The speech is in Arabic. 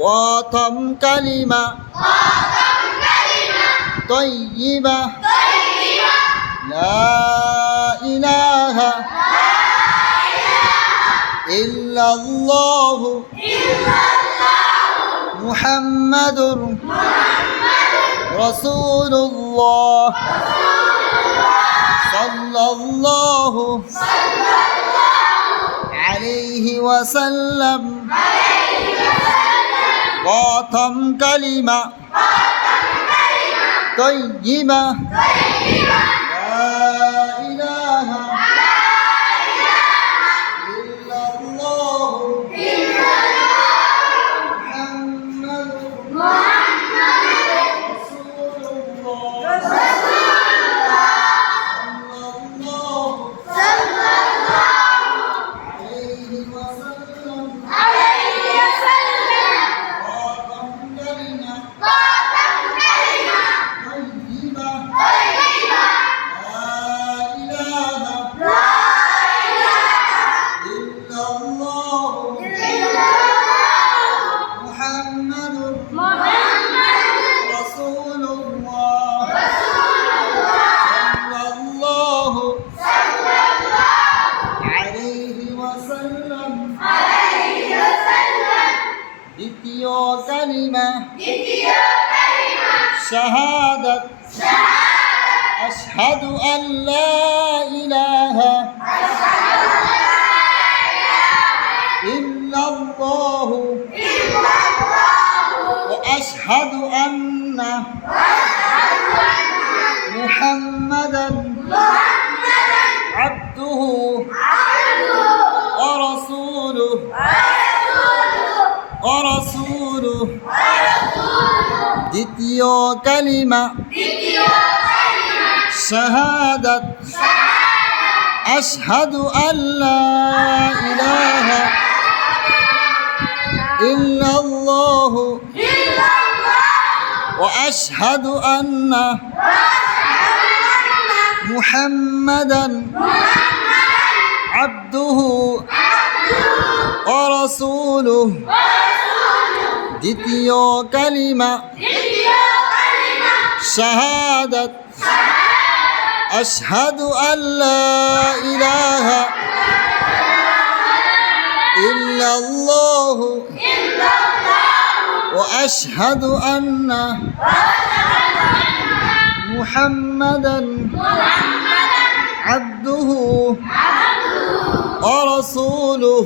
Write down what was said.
প্রথম কালিমা طيبة لا إله إلا الله محمد رسول الله صلى الله عليه وسلم عليه وسلم প্রথম কালিমা তৈমা দ্বিতীয় কালিমা দ্বিতীয় কালিমা শাহাদাত শাহাদাত আশহাদু আন লা ইলাহা ইল্লাল্লাহ ওয়া আশহাদু আন্না মুহাম্মাদান ورسوله دتي كلمة شهادة أشهد أن لا إله إلا الله وأشهد أن محمدا عبده ورسوله দ্বিতীয় কালিমা شهادة أشهد أن لا إله إلا الله وأشهد أن محمدا عبده ورسوله